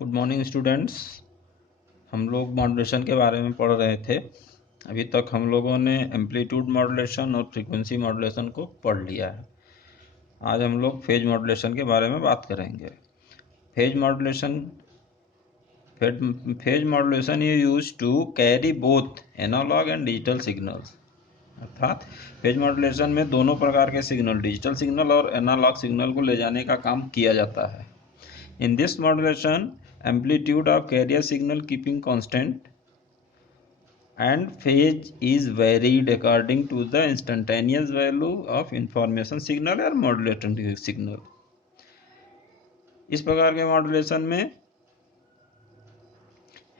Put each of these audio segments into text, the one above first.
Good morning students. हम लोग modulation के बारे में पढ़ रहे थे। अभी तक हम लोगों ने एम्पलीट्यूड मॉड्यूलेशन और फ्रीक्वेंसी मॉड्यूलेशन को पढ़ लिया है। आज हम लोग फेज मॉड्यूलेशन के बारे में बात करेंगे। Phase modulation phase modulation is used to carry both analogue and digital signals. अर्थात फेज मॉड्यूलेशन में दोनों प्रकार के सिग्नल, डिजिटल सिग्नल और एनालॉग सिग्नल को ले जाने का काम किया जाता है। In this modulation, amplitude of carrier signal keeping constant and phase is varied according to the instantaneous value of information signal or modulated signal। इस प्रकार के मॉड्यूलेशन में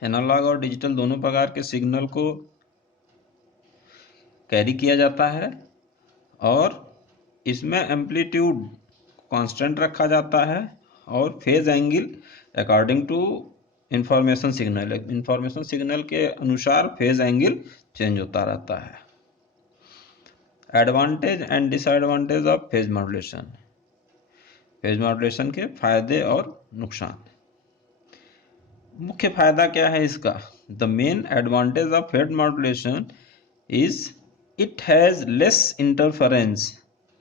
एनालॉग और डिजिटल दोनों प्रकार के सिग्नल को कैरी किया जाता है और इसमें एम्पलीट्यूड कांस्टेंट रखा जाता है और phase angle according to information signal के अनुसार फेज एंगल चेंज होता रहता है। Advantage and disadvantage of phase modulation के फायदे और नुकसान। मुख्य फायदा क्या है इसका? The main advantage of phase modulation is it has less interference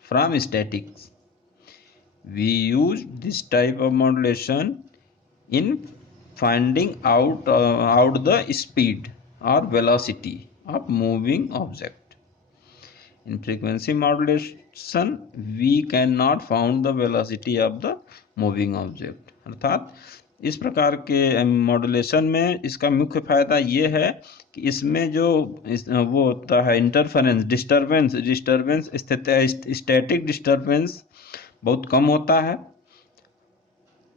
from statics. We use this type of modulation in finding out the speed or velocity of moving object. In frequency modulation, we cannot find the velocity of the moving object। अर्थात इस प्रकार के modulation में इसका मुख्य फायदा ये है कि इसमें जो वो होता है इंटरफेरेंस, डिस्टर्बेंस स्टैटिक डिस्टर्बेंस बहुत कम होता है।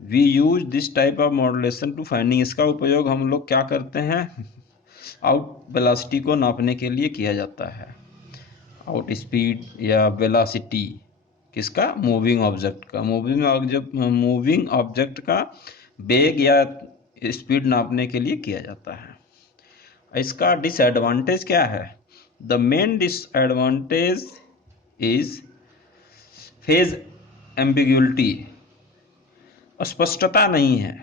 We use this type of modulation to finding. इसका उपयोग हम लोग क्या करते हैं? आउट वेलोसिटी को नापने के लिए किया जाता है। आउट स्पीड या वेलोसिटी किसका? मूविंग ऑब्जेक्ट का। मूविंग ऑब्जेक्ट का वेग या स्पीड नापने के लिए किया जाता है। इसका डिसएडवांटेज क्या है? The main disadvantage is phase ambiguity, स्पष्टता नहीं है।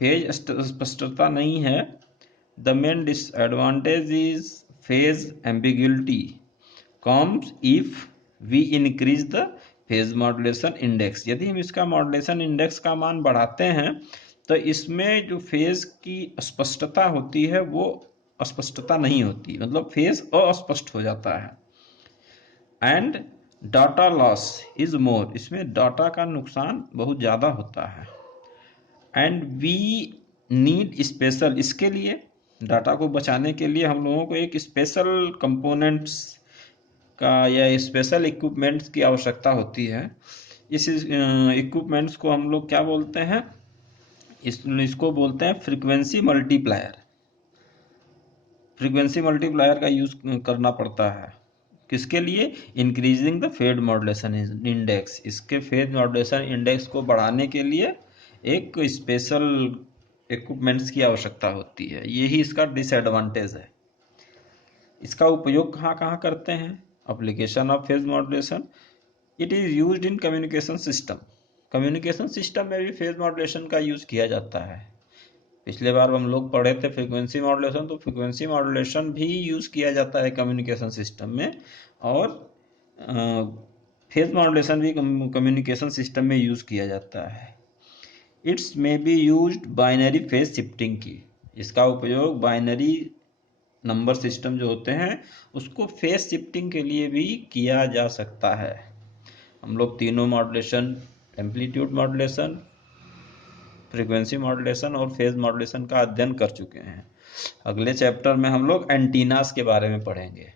फेज स्पष्टता नहीं है। The main disadvantage is phase ambiguity comes if we increase the phase modulation index. यदि हम इसका मॉड्यूलेशन इंडेक्स का मान बढ़ाते हैं तो इसमें जो फेज की स्पष्टता होती है वो अस्पष्टता नहीं होती, मतलब फेज अस्पष्ट हो जाता है। And data loss is more, इसमें डाटा का नुकसान बहुत ज़्यादा होता है। एंड वी नीड स्पेशल, इसके लिए डाटा को बचाने के लिए हम लोगों को एक स्पेशल कंपोनेंट्स का या स्पेशल इक्विपमेंट्स की आवश्यकता होती है। इस इक्विपमेंट्स को हम लोग क्या बोलते हैं? इसको बोलते हैं फ्रीक्वेंसी मल्टीप्लायर। फ्रीक्वेंसी मल्टीप्लायर का यूज करना पड़ता है। किसके लिए? Increasing the phase modulation index. इसके फेज मॉड्यूलेशन इंडेक्स को बढ़ाने के लिए एक स्पेशल इक्विपमेंट्स की आवश्यकता होती है। यही इसका डिसएडवांटेज है। इसका उपयोग कहाँ कहाँ करते हैं? Application of phase modulation, it is used in communication system. Communication system में भी फेज मॉड्यूलेशन का यूज किया जाता है। पिछले बार हम लोग पढ़े थे फ्रीक्वेंसी मॉड्यूलेशन, तो फ्रीक्वेंसी मॉड्यूलेशन भी यूज़ किया जाता है कम्युनिकेशन सिस्टम में, और फेज मॉड्यूलेशन भी कम्युनिकेशन सिस्टम में यूज़ किया जाता है। It's may be used binary phase shifting की। इसका उपयोग बाइनरी नंबर सिस्टम जो होते हैं उसको फेज शिफ्टिंग के लिए भी किया जा सकता है। हम लोग तीनों modulation, amplitude modulation, frequency modulation और फेज मॉड्यूलेशन का अध्ययन कर चुके हैं। अगले चैप्टर में हम लोग एंटीनास के बारे में पढ़ेंगे।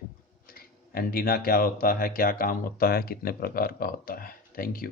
एंटीना क्या होता है, क्या काम होता है, कितने प्रकार का होता है। Thank you.